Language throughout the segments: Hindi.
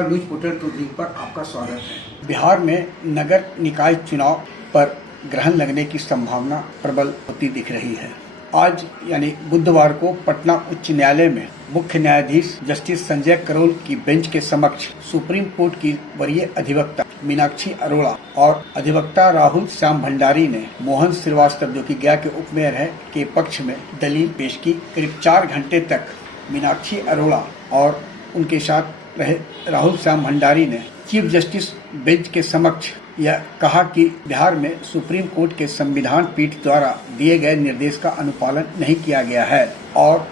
नमस्कार, न्यूज पोर्टल ट्रूथ पर आपका स्वागत है। बिहार में नगर निकाय चुनाव पर ग्रहण लगने की संभावना प्रबल होती दिख रही है। आज यानी बुधवार को पटना उच्च न्यायालय में मुख्य न्यायाधीश जस्टिस संजय करोल की बेंच के समक्ष सुप्रीम कोर्ट की वरीय अधिवक्ता मीनाक्षी अरोड़ा और अधिवक्ता राहुल श्याम भंडारी ने मोहन श्रीवास्तव, जो कि गया के उप मेयर है, के पक्ष में दलील पेश की। करीब 4 घंटे तक मीनाक्षी अरोड़ा और उनके साथ रहे राहुल श्याम भंडारी ने चीफ जस्टिस बेंच के समक्ष यह कहा कि बिहार में सुप्रीम कोर्ट के संविधान पीठ द्वारा दिए गए निर्देश का अनुपालन नहीं किया गया है और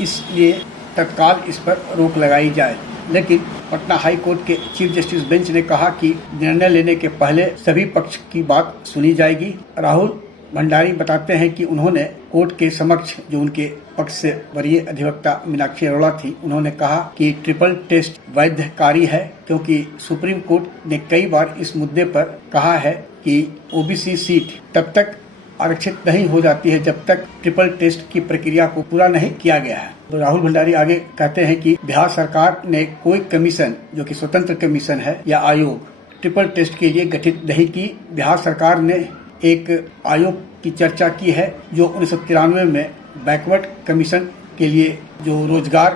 इसलिए तत्काल इस पर रोक लगाई जाए। लेकिन पटना हाई कोर्ट के चीफ जस्टिस बेंच ने कहा कि निर्णय लेने के पहले सभी पक्ष की बात सुनी जाएगी। राहुल भंडारी बताते हैं कि उन्होंने कोर्ट के समक्ष, जो उनके पक्ष से वरीय अधिवक्ता मीनाक्षी अरोड़ा थी, उन्होंने कहा कि ट्रिपल टेस्ट वैधकारी है, क्योंकि सुप्रीम कोर्ट ने कई बार इस मुद्दे पर कहा है कि ओबीसी सीट तब तक आरक्षित नहीं हो जाती है जब तक ट्रिपल टेस्ट की प्रक्रिया को पूरा नहीं किया गया है। तो राहुल भंडारी आगे कहते हैं कि बिहार सरकार ने कोई कमीशन, जो कि स्वतंत्र कमीशन है या आयोग, ट्रिपल टेस्ट के लिए गठित नहीं की। बिहार सरकार ने एक आयोग की चर्चा की है जो 1993 में बैकवर्ड कमीशन के लिए, जो रोजगार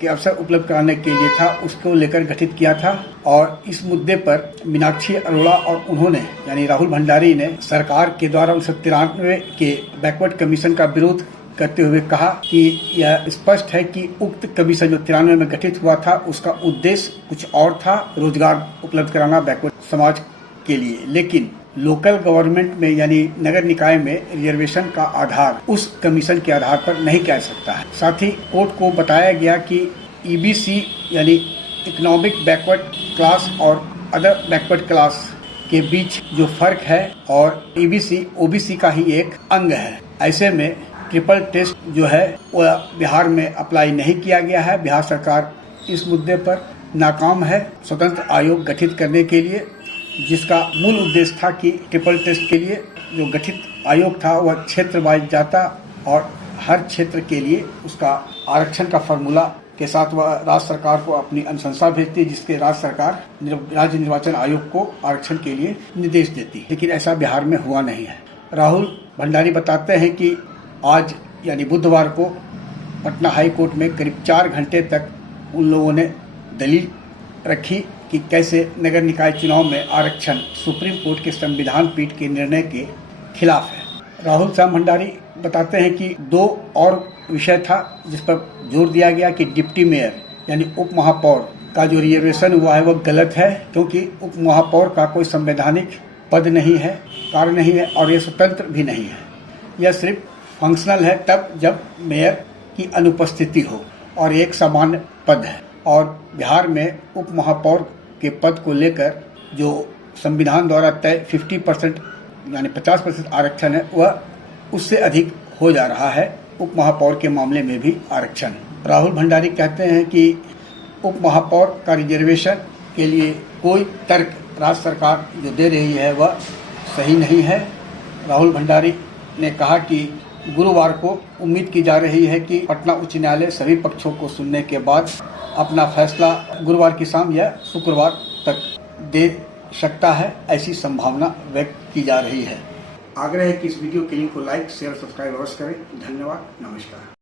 के अवसर उपलब्ध कराने के लिए था, उसको लेकर गठित किया था। और इस मुद्दे पर मीनाक्षी अरोड़ा और उन्होंने यानी राहुल भंडारी ने सरकार के द्वारा 1993 के बैकवर्ड कमीशन का विरोध करते हुए कहा कि यह स्पष्ट है कि उक्त कमीशन जो 93 में गठित हुआ था, उसका उद्देश्य कुछ और था, रोजगार उपलब्ध कराना बैकवर्ड समाज के लिए। लेकिन लोकल गवर्नमेंट में यानी नगर निकाय में रिजर्वेशन का आधार उस कमीशन के आधार पर नहीं कह सकता है। साथ ही कोर्ट को बताया गया कि ईबीसी यानी इकोनॉमिक बैकवर्ड क्लास और अदर बैकवर्ड क्लास के बीच जो फर्क है और ईबीसी ओबीसी का ही एक अंग है। ऐसे में ट्रिपल टेस्ट जो है वह बिहार में अप्लाई नहीं किया गया है। बिहार सरकार इस मुद्दे पर नाकाम है स्वतंत्र आयोग गठित करने के लिए, जिसका मूल उद्देश्य था कि ट्रिपल टेस्ट के लिए जो गठित आयोग था वह क्षेत्र वाइज जाता और हर क्षेत्र के लिए उसका आरक्षण का फार्मूला के साथ वह राज्य सरकार को अपनी अनुशंसा भेजती, जिसके राज्य सरकार राज्य निर्वाचन आयोग को आरक्षण के लिए निर्देश देती। लेकिन ऐसा बिहार में हुआ नहीं है। राहुल भंडारी बताते हैं कि आज यानी बुधवार को पटना हाई कोर्ट में करीब 4 घंटे तक उन लोगों ने दलील रखी कि कैसे नगर निकाय चुनाव में आरक्षण सुप्रीम कोर्ट के संविधान पीठ के निर्णय के खिलाफ है। राहुल श्याम भंडारी बताते हैं कि 2 और विषय था जिस पर जोर दिया गया कि डिप्टी मेयर यानी उप महापौर का जो रिजर्वेशन हुआ है वह गलत है, क्योंकि उप महापौर का कोई संवैधानिक पद नहीं है, कार्य नहीं है और ये स्वतंत्र भी नहीं है। यह सिर्फ फंक्शनल है तब जब मेयर की अनुपस्थिति हो और एक सामान्य पद है। और बिहार में उप महापौर के पद को लेकर जो संविधान द्वारा तय 50% यानी 50% आरक्षण है, वह उससे अधिक हो जा रहा है। उप महापौर के मामले में भी आरक्षण। राहुल भंडारी कहते हैं कि उप महापौर का रिजर्वेशन के लिए कोई तर्क राज्य सरकार जो दे रही है वह सही नहीं है। राहुल भंडारी ने कहा कि गुरुवार को उम्मीद की जा रही है कि पटना उच्च न्यायालय सभी पक्षों को सुनने के बाद अपना फैसला गुरुवार की शाम या शुक्रवार तक दे सकता है, ऐसी संभावना व्यक्त की जा रही है। आग्रह है कि इस वीडियो के लिंक को लाइक, शेयर, सब्सक्राइब अवश्य करें। धन्यवाद, नमस्कार।